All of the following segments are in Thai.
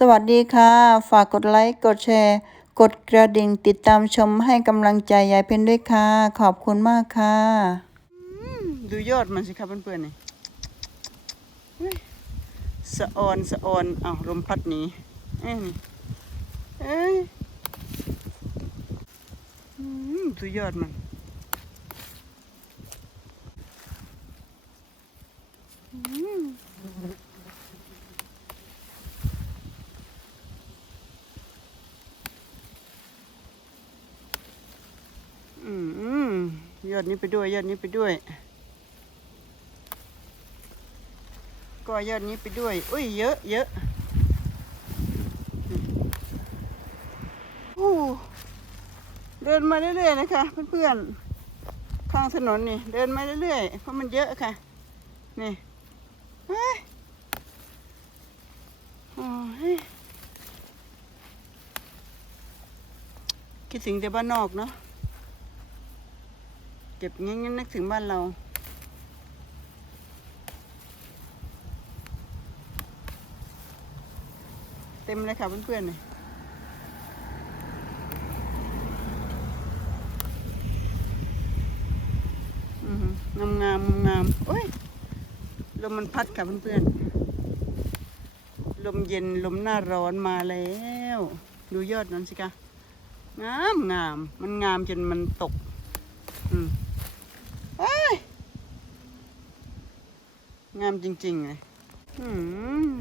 สวัสดีค่ะ ฝากกดไลค์ กดแชร์ กดกระดิ่งติดตามชมให้กำลังใจยายเพ็ญด้วยค่ะ ขอบคุณมากค่ะ ดูยอดมันสิครับเพื่อนๆนี่ยสะออนสะออนอ้าวลมพัดหนีเอ้ยนี่เอ้ยดูยอดมัน อืมอืมย อดนี้ไปด้วยยอดนี้ไปด้วย ก็ยอดนี้ไปด้วย อุ้ยเยอะเยอะเดินมาเรื่อยๆนะคะเพื่อนๆข้างถนนนี่เดินมาเรื่อยๆเพราะมันเยอะค่ะ นี่เฮ้ยโอ้ยคิดถึงแต่บ้านนอกเนาะ เก็บงี้งั้นนึกถึงบ้านเรา เต็มเลยค่ะเพื่อนๆเลยงามงามงามโอ้ย ลมมันพัดค่ะเพื่อนๆ ลมเย็นลมหน้าร้อนมาแล้ว ดูยอดนั้นสิคะงามงาม มันงามจนมันตก อืม เอ้ย งามจริงๆเลยอืม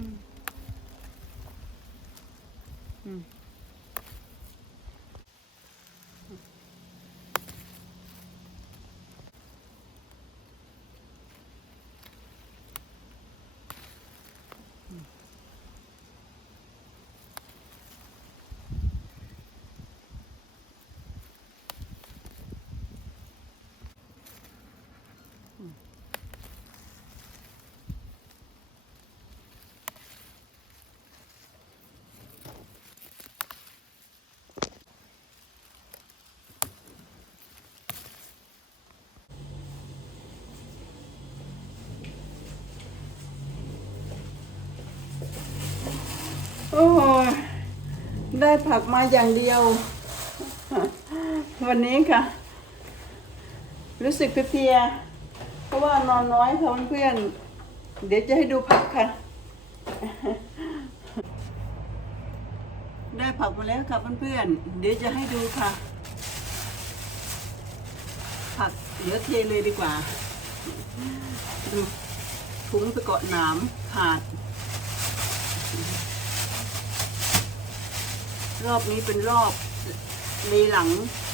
ได้ผักมาอย่างเดียว วันนี้ค่ะ รู้สึกเพลียเพราะว่านอนน้อยค่ะเพื่อนเดี๋ยวจะให้ดูผักค่ะ ได้ผักมาแล้วค่ะเพื่อนๆ เดี๋ยวจะให้ดูค่ะ ผักเหลือเทเลยดีกว่า ดูถุงไปเกาะหนามขาด รอบนี้เป็นรอบเลหลัง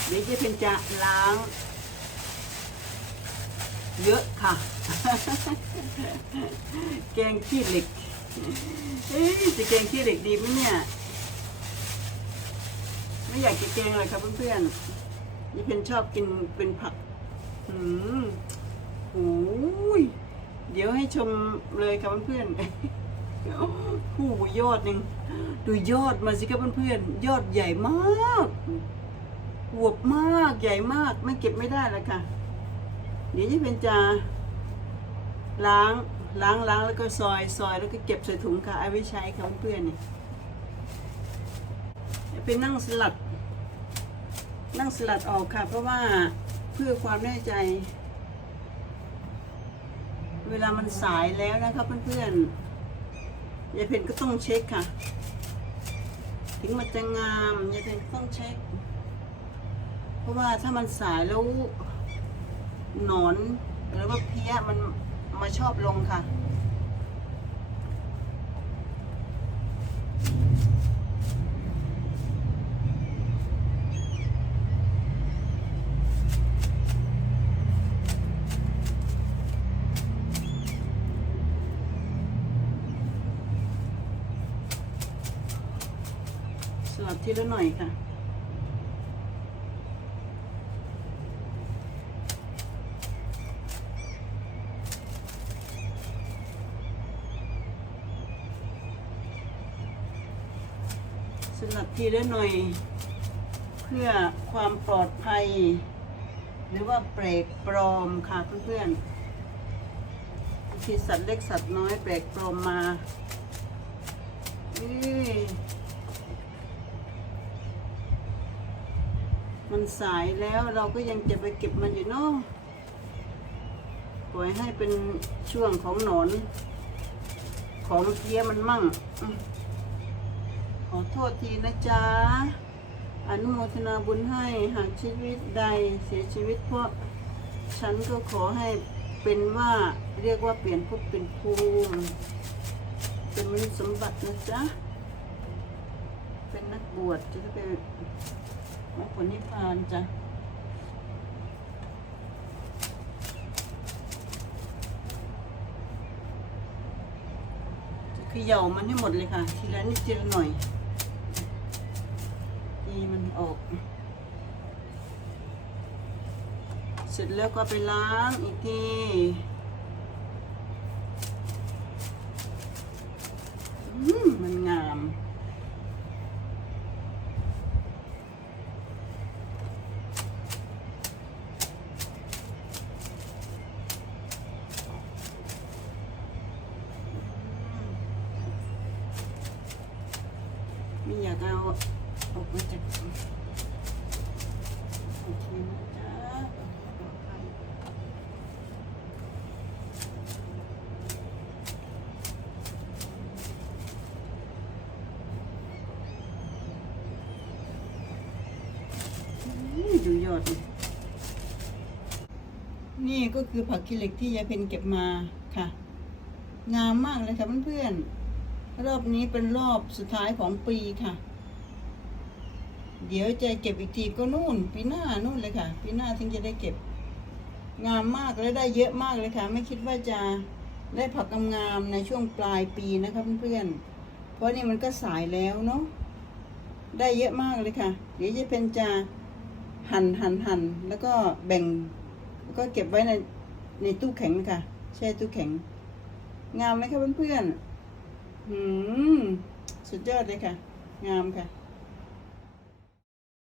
เดี๋ยวจเป็นจะล้าง เยอะค่ะ แกงขี้เหล็กเอ๊ะจะแกงขี้เหล็กดีไหมเนี่ย ไม่อยากจะแกงเลยครับเพื่อนๆยี่เพนชอบกินเป็นผักอืมโอ้ยเดี๋ยวให้ชมเลยครับเพื่อนๆ ผู้ยอดหนึ่งดูยอดมาสิครับเพื่อนๆยอดใหญ่มากอวบมากใหญ่มากไม่เก็บไม่ได้แล้วค่ะ เดี๋ยวจะเป็นจะล้างล้างล้างแล้วก็ซอยซอยแล้วก็เก็บใส่ถุงค่ะเอาไว้ใช้ค่ะเพื่อนๆนี่ไปนั่งสลัด นั่งสลัดออกค่ะ เพราะว่าเพื่อความแน่ใจ เวลามันสายแล้วนะครับเพื่อนๆ ยายเพนก็ต้องเช็คค่ะ ถึงมันจะงามยายเพนก็ต้องเช็ค เพราะว่าถ้ามันสายแล้วหนอนหรือว่าเพี้ยมันมาชอบลงค่ะับทีละหน่อยค่ะ สลับทีละหน่อย เพื่อความปลอดภัย หรือว่าเบรกปลอมค่ะเพื่อนๆบางทีสัตว์เล็กสัตว์น้อยเบรกปลอมมาเอ้ย มันสายแล้วเราก็ยังจะไปเก็บมันอยู่เนาะปล่อยให้เป็นช่วงของหนอนของเพี้ยมันมั่ง ขอโทษทีนะจ๊ะ อนุโมทนาบุญให้หากชีวิตใดเสียชีวิตเพราะฉันก็ขอให้เป็นว่าเรียกว่าเปลี่ยนภพเป็นภูมิเป็นมนุษย์สมบัตินะจ๊ะ เป็นนักบวชจะไป มรรคผลนิพพานจ้ะจะเขย่ามันให้หมดเลยค่ะ ทีละนิดทีละหน่อยตีมันออก เสร็จแล้วก็ไปล้างอีกทีอืมมันงาม ไม่อยากเอาออกมาจากโอเคนะจ๊ะดูยอดนี่ก็คือผักขี้เหล็กที่ยายเพนเก็บมาค่ะ งามมากเลยค่ะเพื่อนๆ รอบนี้เป็นรอบสุดท้ายของปีค่ะ เดี๋ยวจะเก็บอีกทีก็นู่นปีหน้านู่นเลยค่ะปีหน้าถึงจะได้เก็บ งามมากและได้เยอะมากเลยค่ะ ไม่คิดว่าจะได้ผักงามในช่วงปลายปีนะคะเพื่อนๆเพราะนี่มันก็สายแล้วเนาะได้เยอะมากเลยค่ะ เดี๋ยวจะเป็นจะหั่นหั่นหั่นแล้วก็แบ่ง แล้วก็เก็บไว้ในในตู้แข็งนะคะแช่ตู้แข็ง งามไหมคะเพื่อนๆ หืม สุดยอดเลยค่ะ งามค่ะ